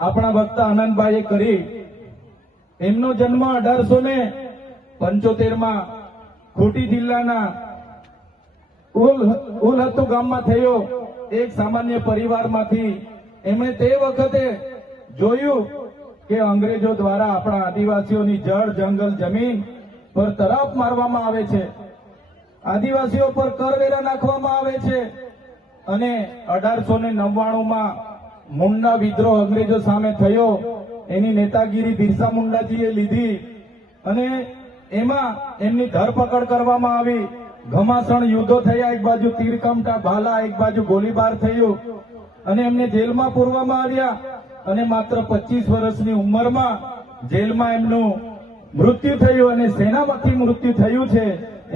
આપણા વક્તા આનંદભાઈએ કરી. એમનો જન્મ 1875 ખૂંટી જિલ્લાના ઉલહતુ ગામમાં થયો. એક સામાન્ય પરિવારમાંથી એમણે તે વખતે જોયું કે અંગ્રેજો દ્વારા આપણા આદિવાસીઓની જળ જંગલ જમીન પર તરાપ મારવામાં આવે છે, આદિવાસીઓ પર કરવેરા નાખવામાં આવે છે. અને 1899માં મુંડા વિદ્રોહ અંગ્રેજો સામે થયો. એની નેતાગીરી બિરસા મુંડાજીએ લીધી અને એમાં એમની ધરપકડ કરવામાં આવી. ઘમાસણ યુદ્ધો થયા, એક બાજુ તીરકામઠા ભાલા, એક બાજુ ગોળીબાર થયું અને એમને જેલમાં પૂરવામાં આવ્યા. અને માત્ર 25 વર્ષની ઉંમરમાં જેલમાં એમનું મૃત્યુ થયું અને સેનામાંથી મૃત્યુ થયું છે.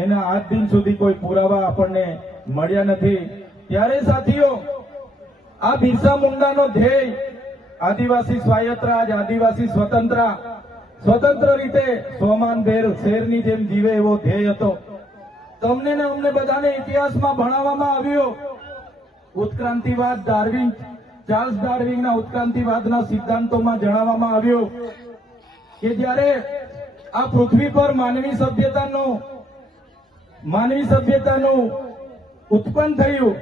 એના આજ દિન સુધી કોઈ પુરાવા આપણને મળ્યા નથી. ત્યારે સાથીઓ, આ બિરસા મુંડાનો ધ્યેય આદિવાસી સ્વાયત્ત રાજ, આદિવાસી સ્વતંત્ર રીતે સ્વમાનભેર શેરની જેમ જીવે એવો ધ્યેય હતો. તમને ને અમને બધાને ઇતિહાસમાં ભણાવવામાં આવ્યો. ઉત્ક્રાંતિવાદ, ચાર્લ્સ ડાર્વિનના ઉત્ક્રાંતિવાદના સિદ્ધાંતોમાં જણાવવામાં આવ્યું કે જ્યારે આ પૃથ્વી પર માનવી સભ્યતાનું ઉત્પન્ન થયું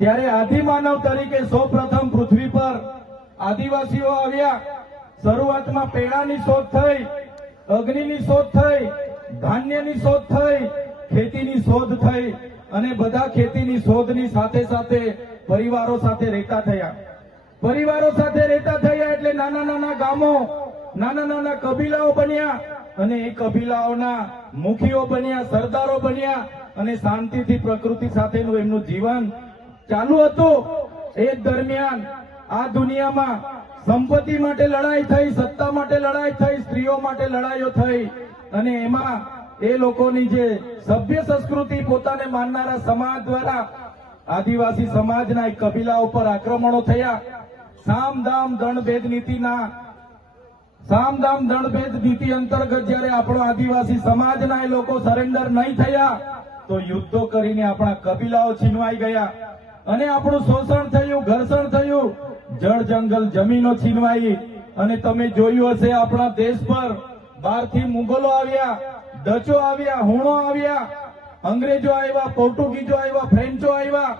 ત્યારે આદિમાનવ તરીકે સૌપ્રથમ પૃથ્વી પર આદિવાસીઓ આવ્યા. શરૂઆતમાં પેડાની શોધ થઈ, અગ્નિની શોધ થઈ, ધાન્યની શોધ થઈ, ખેતીની શોધ થઈ અને બધા ખેતીની શોધની સાથે સાથે પરિવારો સાથે રહેતા થયા. એટલે નાના નાના ગામો, નાના નાના કબીલાઓ બન્યા અને એ કબીલાઓના મુખીઓ બન્યા, સરદારો બન્યા અને શાંતિથી પ્રકૃતિ સાથેનું એમનું જીવન ચાલુ હતું. એ દરમિયાન આ દુનિયામાં સંપત્તિ માટે લડાઈ થઈ, સત્તા માટે લડાઈ થઈ, સ્ત્રીઓ માટે લડાઈઓ થઈ અને એમાં એ લોકોની જે સભ્ય સંસ્કૃતિ પોતાને માનનારા સમાજ દ્વારા આદિવાસી સમાજના એક કબીલા ઉપર આક્રમણો થયા. સામદામ દંડભેદ નીતિ અંતર્ગત જ્યારે આપણો આદિવાસી સમાજના એ લોકો સરેન્ડર નહીં થયા તો યુદ્ધો કરીને આપણા કબીલાઓ છીનવાઈ ગયા અને આપણું શોષણ થયું, ઘર્ષણ થયું, જળ જંગલ જમીનો છીનવાઈ. અને તમે જોયું હશે આપણા દેશ પર બહારથી મુગલો આવ્યા, ડચો આવ્યા, હુણો આવ્યા, અંગ્રેજો આવ્યા, પોર્ટુગીઝો આવ્યા, ફ્રેન્ચો આવ્યા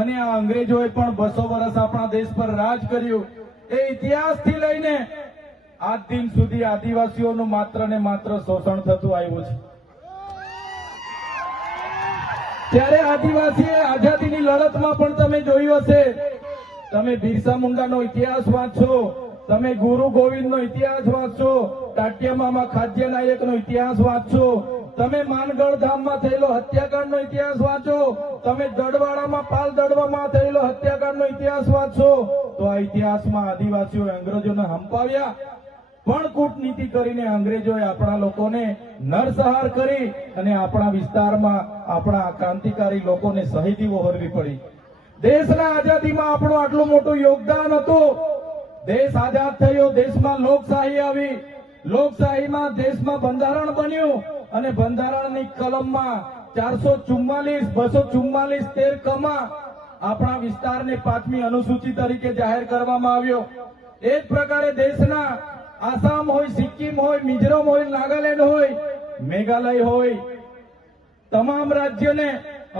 અને આ અંગ્રેજોએ પણ 200 વર્ષ આપણા દેશ પર રાજ કર્યું. એ ઇતિહાસથી લઈને આજ દિન સુધી આદિવાસીઓનું માત્ર ને માત્ર શોષણ થતું આવ્યું છે. ત્યારે આદિવાસીએ આઝાદીની લડતમાં પણ તમે જોયું હશે, તમે બિરસા મુંડાનો ઇતિહાસ વાંચશો, તમે ગુરુ ગોવિંદનો ઇતિહાસ વાંચશો, ટાટિયામામાં ખાદ્ય નાયકનો ઇતિહાસ વાંચશો, તમે માનગઢ ધામમાં થયેલો હત્યાકાંડનો ઇતિહાસ વાંચો, તમે દડવાડામાં પાલ દડવામાં થયેલો હત્યાકાંડનો ઇતિહાસ વાંચો, તો આ ઇતિહાસમાં આદિવાસીઓએ અંગ્રેજોને હંપાવ્યા પણ કૂટનીતિ કરીને અંગ્રેજોએ આપણા લોકોને નરસંહાર કરી અને આપણા વિસ્તારમાં આપણા ક્રાંતિકારી લોકોને શહીદી વહોરવી પડી. દેશના આઝાદીમાં આપણું આટલું મોટું યોગદાન હતું. દેશ આઝાદ થયો, દેશમાં લોકશાહી આવી, લોકશાહીમાં દેશમાં બંધારણ બન્યું અને બંધારણની કલમમાં 444, 244, 13 કમાં આપણા વિસ્તારને 5મી અનુસૂચિ તરીકે જાહેર કરવામાં આવ્યો. એ જ પ્રકારે દેશના આસામ હોય, સિક્કિમ હોય, મિઝોરમ હોય, નાગાલેન્ડ હોય, મેઘાલય હોય, તમામ રાજ્યોને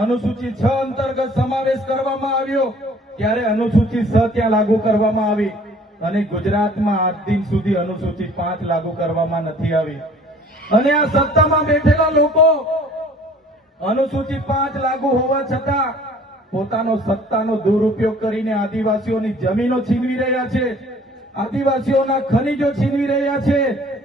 અનુસૂચિ 6 અંતર્ગત સમાવેશ કરવામાં આવ્યો. ત્યારે અનુસૂચિ 6 ત્યાં લાગુ કરવામાં આવી અને ગુજરાતમાં આજ દિન સુધી અનુસૂચિ 5 લાગુ કરવામાં નથી આવી. અને આ સત્તામાં બેઠેલા લોકો અનુસૂચિ 5 લાગુ હોવા છતાં પોતાનો સત્તાનો દુરુપયોગ કરીને આદિવાસીઓની જમીનો છીનવી રહ્યા છે, આદિવાસીઓના ખનીજો છીનવી રહ્યા છે,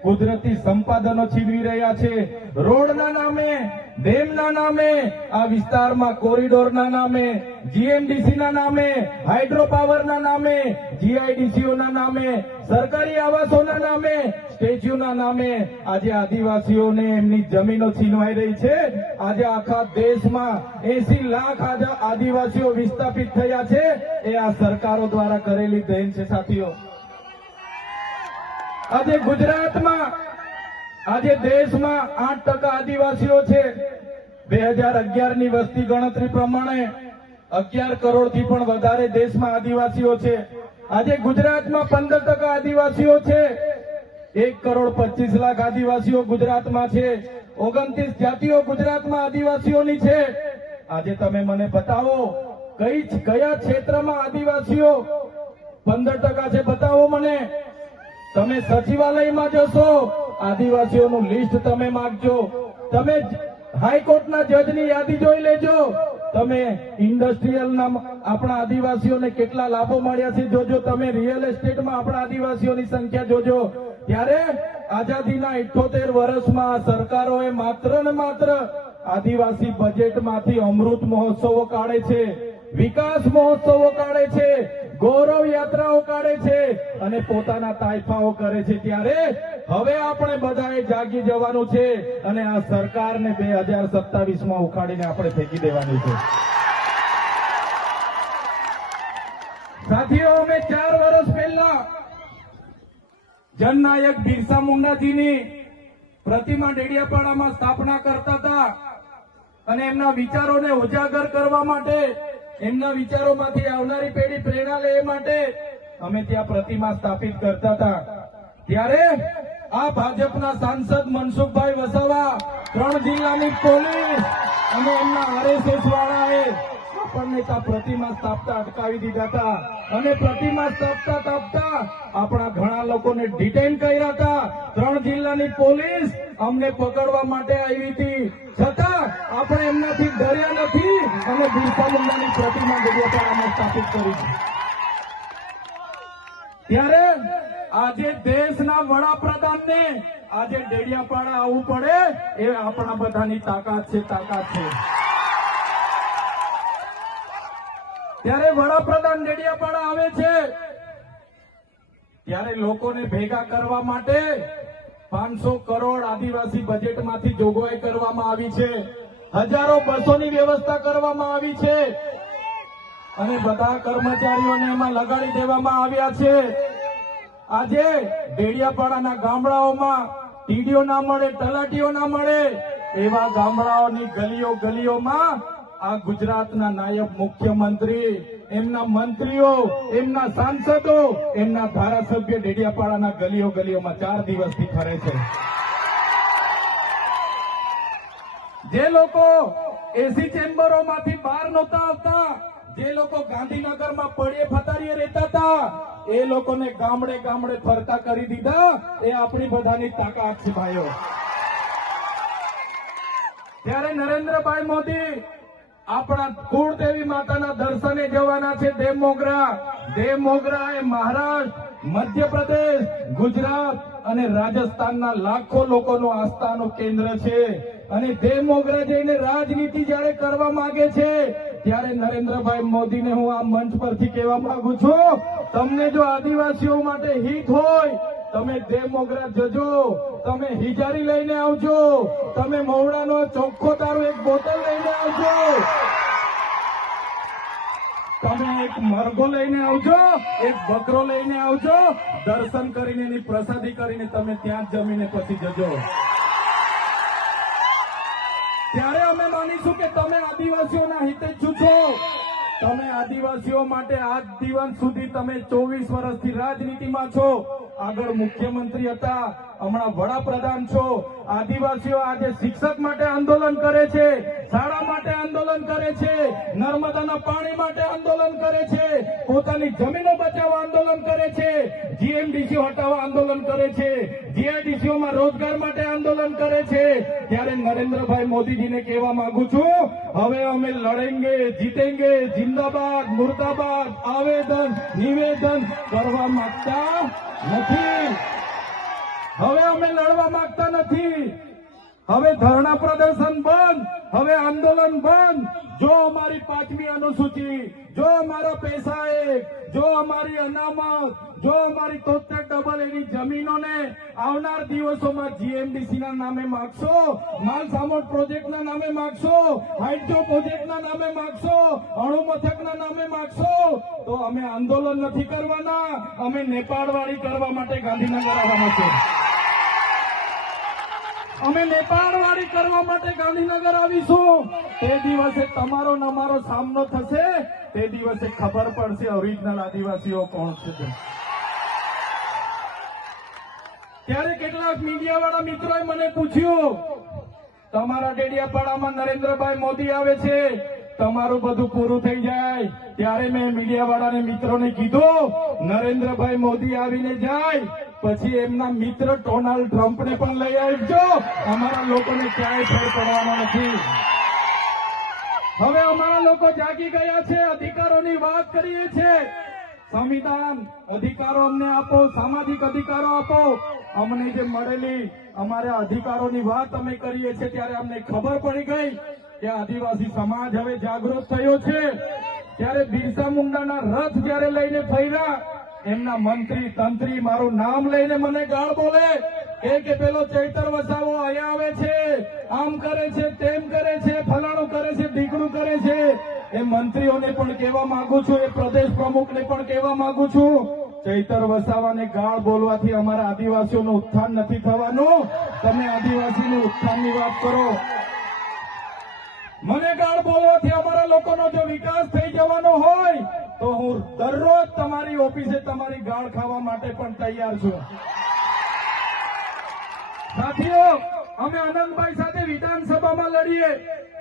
કુદરતી સંપાદનો છીનવી રહ્યા છે. રોડના નામે, ડેમના નામે, આ વિસ્તારમાં કોરિડોરના નામે, જીએમડીસીના નામે, હાઇડ્રો પાવરના નામે, જીઆઈડીસીઓના નામે, સરકારી આવાસોના નામે, સ્ટેચ્યુના નામે આજે આદિવાસીઓને એમની જમીનો છીનવાઈ રહી છે. આજે આખા દેશમાં 80 લાખ આદિવાસીઓ વિસ્થાપિત થયા છે. એ આ સરકારો દ્વારા કરેલી દેન છે સાથીઓ. આજે ગુજરાતમાં, આજે દેશમાં 8% આદિવાસીઓ છે. 2011ની વસ્તી ગણતરી પ્રમાણે 11 કરોડથી પણ વધારે દેશમાં આદિવાસીઓ છે. આજે ગુજરાતમાં 15% આદિવાસીઓ છે. 1,25,00,000 આદિવાસીઓ ગુજરાતમાં છે. 29 જાતિઓ ગુજરાતમાં આદિવાસીઓની છે. આજે તમે મને બતાવો કયા ક્ષેત્રમાં આદિવાસીઓ 15% છે, બતાવો મને. તમે સચિવાલયમાં જશો, આદિવાસીઓનું લિસ્ટ તમે માંગજો. તમે હાઈકોર્ટના જજની યાદી જોઈ લેજો. તમે ઇન્ડસ્ટ્રીયલના આપણા આદિવાસીઓને કેટલા લાભો મળ્યા છે જોજો. તમે રિયલ એસ્ટેટમાં આપણા આદિવાસીઓની સંખ્યા જોજો. ત્યારે આઝાદીના 78 વર્ષમાં સરકારોએ માત્ર ને માત્ર આદિવાસી બજેટમાંથી અમૃત મહોત્સવો કાઢે છે, વિકાસ મહોત્સવો કાઢે છે, ગૌરવ યાત્રાઓ કાઢે છે અને પોતાના તાઇફાઓ કરે છે. ત્યારે હવે આપણે બધાએ જાગી જવાનું છે અને આ સરકારને 2027માં ઉખાડીને આપણે ફેંકી દેવાની છે. સાથીઓ, અમે 4 વર્ષ પહેલા જનનાયક બિરસા મુંડાજીની પ્રતિમા ડેડિયાપાડામાં સ્થાપના કરતા હતા અને એમના વિચારોને ઉજાગર કરવા માટે, એમના વિચારોમાંથી આવનારી પેઢી પ્રેરણા લે એ માટે અમે ત્યાં પ્રતિમા સ્થાપિત કરતા હતા. ત્યારે આ ભાજપના સાંસદ મનસુખભાઈ વસાવા, 3 જિલ્લાની પોલીસ અને એમના આરએસએસ વાળાએ આપણને ત્યાં પ્રતિમા સ્થાપતા અટકાવી દીધા હતા અને પ્રતિમા સ્થાપતા આપણા ઘણા લોકોને ડિટેન કર્યા હતા. 3 જિલ્લાની પોલીસ અમને પકડવા માટે આવી હતી, છતાં આપણે એમનાથી ડર્યા નથી અને બિરસા મુંડાની પ્રતિમા ડેડિયાપાડામાં સ્થાપિત કરી છે. ત્યારે આજે દેશના વડાપ્રધાનને આજે ડેડિયાપાડા આવવું પડે એ આપણા બધાની તાકાત છે. ત્યારે વડાપ્રધાન ડેડિયાપાડા આવે છે ત્યારે લોકોને ભેગા કરવા માટે 500 કરોડ આદિવાસી બજેટમાંથી જોગવાઈ કરવામાં આવી છે. હજારો બસોની વ્યવસ્થા કરવામાં આવી છે અને બધા કર્મચારીઓને એમાં લગાડી દેવામાં આવ્યા છે. આજે ડેડિયાપાડાના ગામડાઓમાં ટીડીઓ ના મળે, તલાટીઓ ના મળે એવા ગામડાઓની ગલીઓમાં આ ગુજરાતના નાયબ મુખ્યમંત્રી, એમના મંત્રીઓ, એમના સાંસદો, એમના ધારાસભ્ય ડેડિયાપાડાના ગલીઓમાં 4 દિવસથી ફરે છે. જે લોકો એસી ચેમ્બરોમાંથી બહાર નહોતા આવતા, જે લોકો ગાંધીનગરમાં પડે ફતારીએ રહેતા હતા, એ લોકોને ગામડે ફરતા કરી દીધા. એ આપણી બધાની તાકાત છે ભાઈઓ. ત્યારે નરેન્દ્રભાઈ મોદી આપણા કુળદેવી માતાના દર્શને જવાના છે. દેવ મોગરા એ મહારાષ્ટ્ર, મધ્યપ્રદેશ, ગુજરાત અને રાજસ્થાનના લાખો લોકોનું આસ્થાનું કેન્દ્ર છે અને દેવ મોગરા જઈને રાજનીતિ જયારે કરવા માંગે છે ત્યારે નરેન્દ્રભાઈ મોદીને હું આ મંચ પરથી કહેવા માંગુ છું, તમને જો આદિવાસીઓ માટે હિત હોય તમે દેવ મોગરા જજો, તમે હિજારી લઈને આવજો, તમે મવડાનો ચોખ્ખો દારૂ 1 બોટલ લઈને આવજો, તમે એક મરઘો લઈને આવજો, એક બકરો લઈને આવજો. દર્શન કરીને એની પ્રસાદી કરીને તમે ત્યાં જ જમીને પછી જજો. ત્યારે અમે માનીશું કે તમે આદિવાસીઓના હિતેચ્છુ છો. તમે આદિવાસીઓ માટે આજ દિવસ સુધી તમે 24 વર્ષથી રાજનીતિમાં છો. આગળ મુખ્યમંત્રી હતા, હમણાં વડાપ્રધાન છો. આદિવાસીઓ આજે શિક્ષક માટે આંદોલન કરે છે, શાળા માટે આંદોલન કરે છે, નર્મદાના પાણી માટે આંદોલન કરે છે, પોતાની જમીનો બચાવવા આંદોલન કરે છે, જીએમડીસીઓ હટાવવા આંદોલન કરે છે, જીઆઈડીસીઓમાં રોજગાર માટે આંદોલન કરે છે. ત્યારે નરેન્દ્રભાઈ મોદીજીને કહેવા માંગુ છું, હવે અમે લડેંગે, જીતેંગે, જિંદાબાદ, મુર્દાબાદ આવેદન નિવેદન કરવા માંગતા નથી. હવે અમે લડવા માંગતા નથી. હવે ધરણા પ્રદર્શન બંધ, હવે આંદોલન બંધ. જો અમારી 5મી અનુસૂચિ, જો અમારા પૈસા જો અમારી અનામત, જો અમારી 73 એની જમીનોને આવનાર દિવસોમાં જીએમડીસીના નામે માગશો, માલસામોટ પ્રોજેક્ટના નામે માગશો, હાઇડ્રો પ્રોજેક્ટના નામે માગશો, અણુ મથકના નામે માગશો, તો અમે આંદોલન નથી કરવાના, અમે નેપાળવાળી કરવા માટે ગાંધીનગર આવવાના છે. અમે નેપાળવાળી કરવા માટે ગાંધીનગર આવીશું. તે દિવસે તમારો ને અમારો સામનો થશે તે દિવસે ખબર પડશે ઓરિજિનલ આદિવાસીઓ કોણ છે તે. ત્યારે કેટલાક મીડિયાવાળા મિત્રોએ મને પૂછ્યું, તમારા ડેડિયાપાડામાં નરેન્દ્રભાઈ મોદી આવે છે, તમારું બધું પૂરું થઈ જાય. ત્યારે મેં મીડિયાવાળાને મિત્રોને કીધું, નરેન્દ્રભાઈ મોદી આવીને જાય પછી એમના મિત્ર ડોનાલ્ડ ટ્રમ્પને પણ લઈ આવજો. અમારા લોકોને ક્યાંય ફેર પડવાનો નથી. હવે અમારા લોકો જાગી ગયા છે, અધિકારોની વાત કરીએ છીએ. સંવિધાન અધિકારો અમને આપો, સામાજિક અધિકારો આપો. અમને જે મળેલી અમારા અધિકારોની વાત અમે કરીએ છીએ ત્યારે અમને ખબર પડી ગઈ કે આદિવાસી સમાજ હવે જાગૃત થયો છે. ત્યારે બિરસા મુંડાના રથ જયારે લઈને ફર્યા, એમના મંત્રી તંત્રી મારું નામ લઈને મને ગાળ બોલે કે પેલો ચૈતર વસાવો અહીંયા આવે છે, આમ કરે છે, તેમ કરે છે, ફલાણું કરે છે, ઢીકણું કરે છે. એ મંત્રીઓને પણ કહેવા માંગુ છું, એ પ્રદેશ પ્રમુખને પણ કહેવા માંગુ છું, ચૈતર વસાવાને ગાળ બોલવાથી અમારા આદિવાસીઓનું ઉત્થાન નથી થવાનું. તમે આદિવાસીનું ઉત્થાનની વાત કરો. મને ગાળ બોલવાથી અમારા લોકોનો જો વિકાસ થઈ જવાનો હોય તો હું દરરોજ તમારી ઓફિસે તમારી ગાળ ખાવા માટે પણ તૈયાર છું. સાથીઓ, અમે આનંદભાઈ સાથે વિધાનસભામાં લડીએ,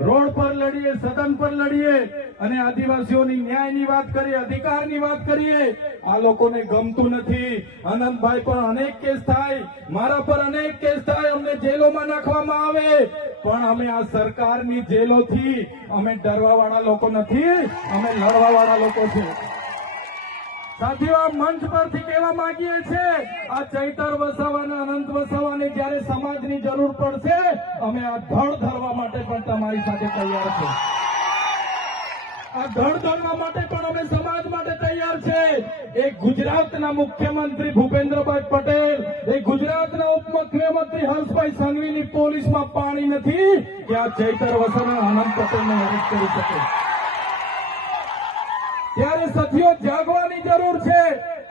રોડ પર લડીએ, સદન પર લડીએ અને આદિવાસીઓની ન્યાયની વાત કરીએ, અધિકારની વાત કરીએ. આ લોકોને ગમતું નથી. આનંદભાઈ પર અનેક કેસ થાય, મારા પર અનેક કેસ થાય, અમને જેલોમાં નાખવામાં આવે, પણ અમે આ સરકારની જેલોથી અમે ડરવાવાળા લોકો નથી, અમે લડવાવાળા લોકો છે. સાથીઓ, આ મંચ પરથી કહેવા માંગીએ છીએ, આ ચૈતર વસાવાને, અનંત વસાવાને જયારે સમાજની જરૂર પડશે અમે આ ધડ ધરવા માટે પણ તમારી સાથે તૈયાર છે. આ ધડ ધરવા માટે પણ અમે સમાજ માટે તૈયાર છે. એક ગુજરાતના મુખ્યમંત્રી ભૂપેન્દ્રભાઈ પટેલ, એક ગુજરાતના ઉપમુખ્યમંત્રી હર્ષભાઈ સંઘવીની પોલીસમાં પાણી નથી કે આ ચૈતર વસાવા અનંત પટેલને અરેસ્ટ કરી શકે. ત્યારે સાથીઓ, જાગવાની જરૂર છે.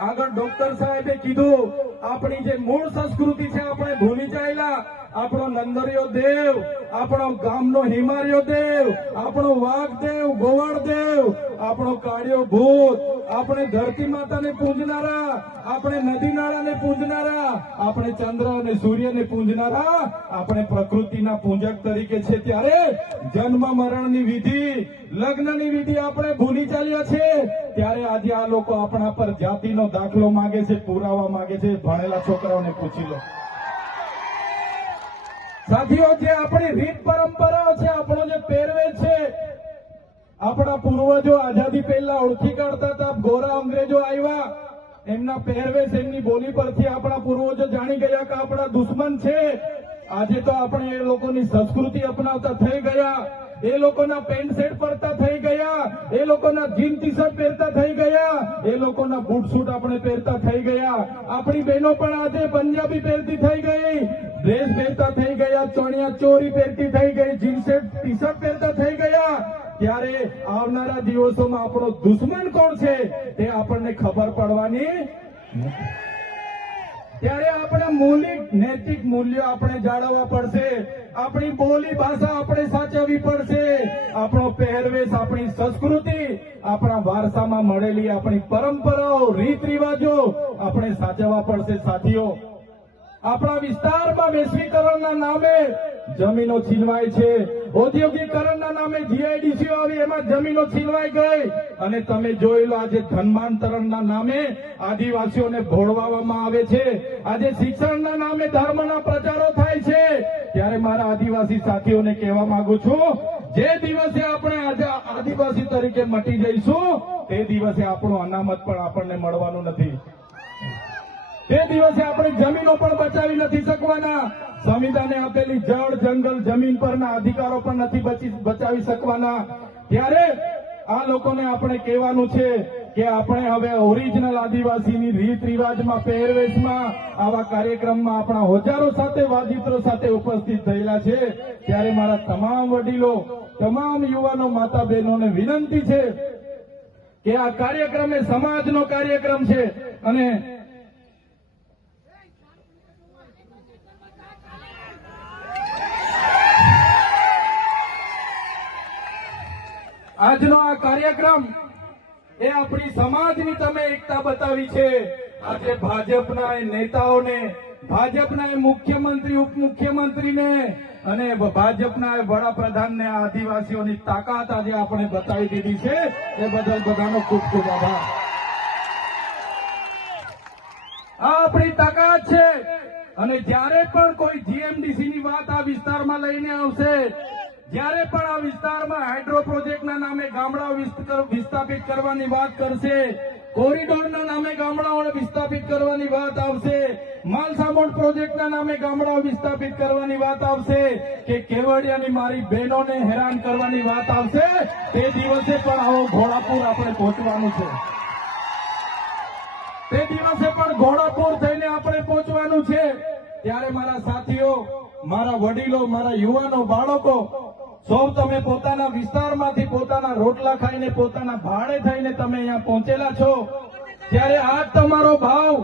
આગળ ડોક્ટર સાહેબે કીધું, આપણી જે મૂળ સંસ્કૃતિ છે આપણે ભૂલી જાયેલા. આપણો નંદરિયો દેવ, આપણો ગામનો હિમારિયો દેવ, આપણો વાઘદેવ, ગોવાળદેવ, આપણો કાળિયો ભૂત, આપણે ધરતી માતાને પૂજનારા, આપણે નદી નાળાને પૂજનારા, આપણે ચંદ્ર અને સૂર્યને પૂજનારા, આપણે પ્રકૃતિના પૂજક તરીકે છે. ત્યારે જન્મ મરણની વિધિ, લગ્નની વિધિ આપણે ભૂલી ચાલ્યા છે. ત્યારે આજે આ લોકો આપણા પર જાતિનો દાખલો માંગે છે, પુરાવા માંગે છે. ભણેલા છોકરાઓને પૂછી લો. સાથીઓ, જે આપણી રીત પરંપરાઓ છે, આપણો જે પહેરવેશ છે, આપણા પૂર્વજો આઝાદી પહેલા ઓળખી કાઢતા હતા. ગોરા અંગ્રેજો આવ્યા, એમના પહેરવેશ, એમની બોલી પરથી આપણા પૂર્વજો જાણી ગયા કે આપણા દુશ્મન છે. આજે તો આપણે એ લોકોની સંસ્કૃતિ અપનાવતા થઈ ગયા, એ લોકોના પેન્ટ શર્ટ પહેરતા થઈ ગયા, એ લોકોના જીન ટી શર્ટ પહેરતા થઈ ગયા, એ લોકોના બૂટ સૂટ આપણે પહેરતા થઈ ગયા. આપણી બહેનો પણ આજે પંજાબી પહેરતી થઈ ગઈ, ડ્રેસ પહેરતા થઈ ગયા, ચણિયા ચોરી પહેરતી થઈ ગઈ, જીન્સ ટી શર્ટ પહેરતા થઈ ગયા. ત્યારે આવનારા દિવસોમાં આપણો દુશ્મન કોણ છે તે આપણને ખબર પડવાની. ત્યારે આપણે મૌલિક નૈતિક મૂલ્યો આપણે જાળવવા પડશે. આપણી બોલી ભાષા આપણે સાચવવી પડશે. આપણો પહેરવેશ, આપણી સંસ્કૃતિ, આપણા વારસામાં મળેલી આપણી પરંપરાઓ, રીત રિવાજો આપણે સાચવવા પડશે. સાથીઓ, આપણા વિસ્તારમાં વૈશ્વિકરણના નામે જમીનો છીનવાય છે, ઔદ્યોગિકરણના નામે જીઆઈડીસીઓ આવી, એમાં જમીનો છીનવાઈ ગઈ. અને તમે જોઈ લો, આજે ધર્માંતરણના નામે આદિવાસીઓને ભોળવામાં આવે છે. આજે શિક્ષણના નામે ધર્મના પ્રચારો થાય છે. ત્યારે મારા આદિવાસી સાથીઓને કહેવા માંગુ છું, જે દિવસે આપણે આજે આદિવાસી તરીકે મટી જઈશું તે દિવસે આપણું અનામત પણ આપણને મળવાનું નથી. તે દિવસે આપણે જમીનો પણ બચાવી નથી શકવાના. સંવિધાને આપેલી જળ, જંગલ, જમીન પરના અધિકારો પણ નથી બચાવી શકવાના. ત્યારે આ લોકોને આપણે કહેવાનું છે કે આપણે હવે ઓરિજિનલ આદિવાસીની રીત રિવાજમાં, પહેરવેશમાં, આવા કાર્યક્રમમાં આપણા હોજારો સાથે, વાજિત્રો સાથે ઉપસ્થિત થયેલા છે. ત્યારે મારા તમામ વડીલો, તમામ યુવાનો, માતા બહેનોને વિનંતી છે કે આ કાર્યક્રમ એ સમાજનો કાર્યક્રમ છે અને આજનો આ કાર્યક્રમ એ આપણી સમાજની તમે એકતા બતાવી છે. આજે ભાજપના એ નેતાઓને, ભાજપના એ મુખ્યમંત્રી, ઉપમુખ્યમંત્રીને અને ભાજપના એ વડાપ્રધાનને આ આદિવાસીઓની તાકાત આજે આપણે બતાવી દીધી છે. એ બદલ બધાનો ખૂબ ખૂબ આભાર. આ આપણી તાકાત છે. અને જ્યારે પણ કોઈ જીએમડીસી ની વાત આ વિસ્તારમાં લઈને આવશે, જ્યારે પણ આ વિસ્તારમાં હાઇડ્રો પ્રોજેક્ટના નામે ગામડાઓ વિસ્થાપિત કરવાની વાત કરશે, કોરિડોરના નામે ગામડાઓને વિસ્થાપિત કરવાની વાત આવશે, માલસામોડ પ્રોજેક્ટના નામે ગામડાઓ વિસ્થાપિત કરવાની વાત આવશે, કે કેવડિયાની મારી બહેનોને હેરાન કરવાની વાત આવશે, તે દિવસે પણ આવો ઘોડાપુર આપણે પહોંચવાનું છે. તે દિવસે પણ ઘોડાપુર થઈને આપણે પહોંચવાનું છે. ત્યારે મારા સાથીઓ, મારા વડીલો, મારા યુવાનો, બાળકો, સૌ તમે પોતાના વિસ્તારમાંથી પોતાના રોટલા ખાઈને, પોતાના ભાડે થઈને તમે અહીંયા પહોંચેલા છો. ત્યારે આ તમારો ભાવ,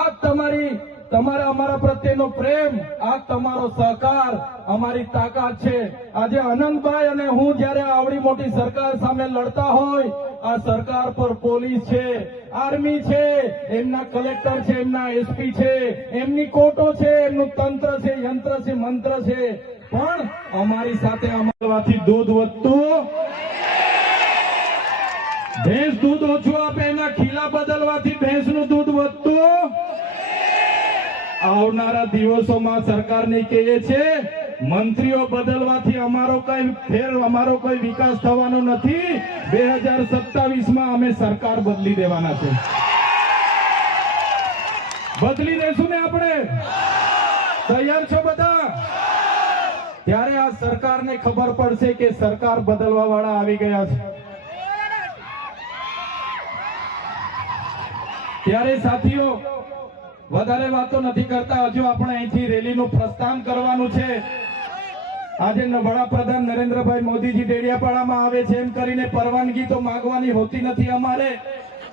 આ તમારા અમારા પ્રત્યેનો પ્રેમ, આ તમારો સહકાર અમારી તાકાત છે. આજે અનંતભાઈ અને હું જ્યારે આવડી મોટી સરકાર સામે લડતા હોય, આ સરકાર પર પોલીસ છે, આર્મી છે, એમના કલેક્ટર છે, એમના એસપી છે, એમની કોર્ટો છે, એમનું તંત્ર છે, યંત્ર છે, મંત્ર છે, પણ અમારી સાથે અમારવાથી દૂધ વધતું, ભેંસ દૂધ ઓછું આપે એના ખીલા બદલવાથી ભેંસનું દૂધ વધતું. આવનારા દિવસોમાં સરકારને કહીએ છે, મંત્રીઓ બદલવાથી અમારો કોઈ વિકાસ થવાનો નથી. 2027માં અમે સરકાર બદલી દેવાના છે. બદલી દેશું ને આપણે? તૈયાર છો બધા? ત્યારે આ સરકારને ખબર પડશે કે સરકાર બદલવા વાળા આવી ગયા છે. ત્યારે સાથીઓ, વધારે વાતો નથી કરતા. હજુ આપણે અહીંથી રેલીનું પ્રસ્થાન કરવાનું છે. આજે વડાપ્રધાન નરેન્દ્રભાઈ મોદીજી ડેડિયાપાડામાં આવે છે એમ કરીને પરવાનગી તો માંગવાની હોતી નથી અમારે.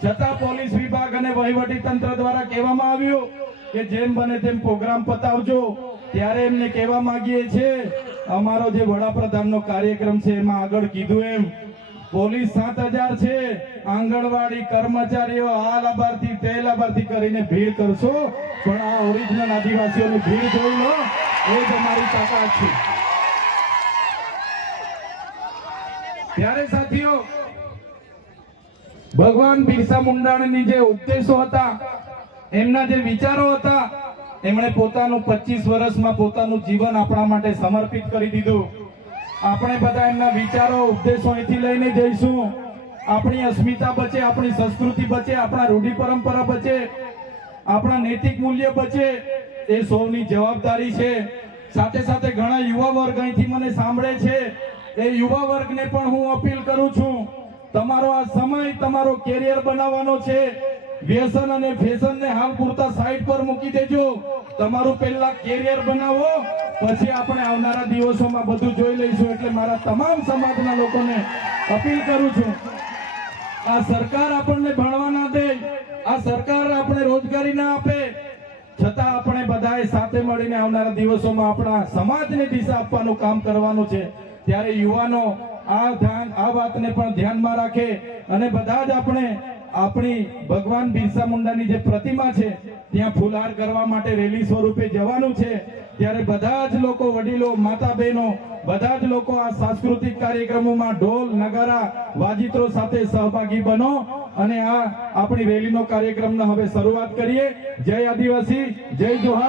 છતાં પોલીસ વિભાગ અને વહીવટી તંત્ર દ્વારા કહેવામાં આવ્યું કે જેમ બને તેમ પ્રોગ્રામ પતાવજો. ત્યારે એમને કહેવા માંગીએ છીએ, અમારો જે વડાપ્રધાનનો કાર્યક્રમ છે એમાં આગળ કીધું એમ પોલીસ 7000 છે, આંગણવાડી કર્મચારીઓ આ લાભાર્થી તે લાભાર્થી કરીને ભીડ કરશો, પણ આ ઓરિજિનલ આદિવાસીઓની ભીડ જોઈ લો, એ જ અમારી તાકાત છે. ત્યારે સાથીઓ, ભગવાન બિરસા મુંડાની જે ઉપદેશો હતા, એમના જે વિચારો હતા, એમણે પોતાનું 25 વર્ષમાં પોતાનું જીવન આપણા માટે સમર્પિત કરી દીધું. આપણે બધા એમના વિચારો, ઉપદેશો અહીંથી લઈને જઈશું. આપણી અસ્મિતા બચે, આપણી સંસ્કૃતિ બચે, આપણા રૂઢિ પરંપરા બચે, આપણા નૈતિક મૂલ્ય બચે, એ સૌની જવાબદારી છે. સાથે સાથે ઘણા યુવા વર્ગ અહીંથી મને સાંભળે છે. એ યુવા વર્ગને પણ હું અપીલ કરું છું, તમારો આ સમય તમારો કેરિયર બનાવવાનો છે. વ્યસન અને ફેશનને હાલ પૂરતા સાઈડ પર મૂકી દેજો. તમારું પહેલા કેરિયર બનાવો, પછી આપણે આવનારા દિવસોમાં બધું જોઈ લઈશું. એટલે મારા તમામ સમાજના લોકોને અપીલ કરું છું, આ સરકાર આપણને ભણવા ના દે, આ સરકાર આપણે રોજગારી ના આપે, છતાં આપણે બધાએ સાથે મળીને આવનારા દિવસોમાં આપણા સમાજને દિશા આપવાનું કામ કરવાનું છે. ત્યારે યુવાનો આ વાતને પણ ધ્યાનમાં રાખે અને બધા જ આપણે આપણી ભગવાન બિરસા મુંડાની જે પ્રતિમા છે ત્યાં ફૂલહાર કરવા માટે રેલી સ્વરૂપે જવાનું છે. ત્યારે બધા જ લોકો, વડીલો, માતા બહેનો, બધા જ લોકો આ સાંસ્કૃતિક કાર્યક્રમોમાં ઢોલ, નગારા, વાજિત્રો સાથે સહભાગી બનો અને આ આપણી રેલીનો કાર્યક્રમનો હવે શરૂઆત કરીએ. જય આદિવાસી, જય જોહાર.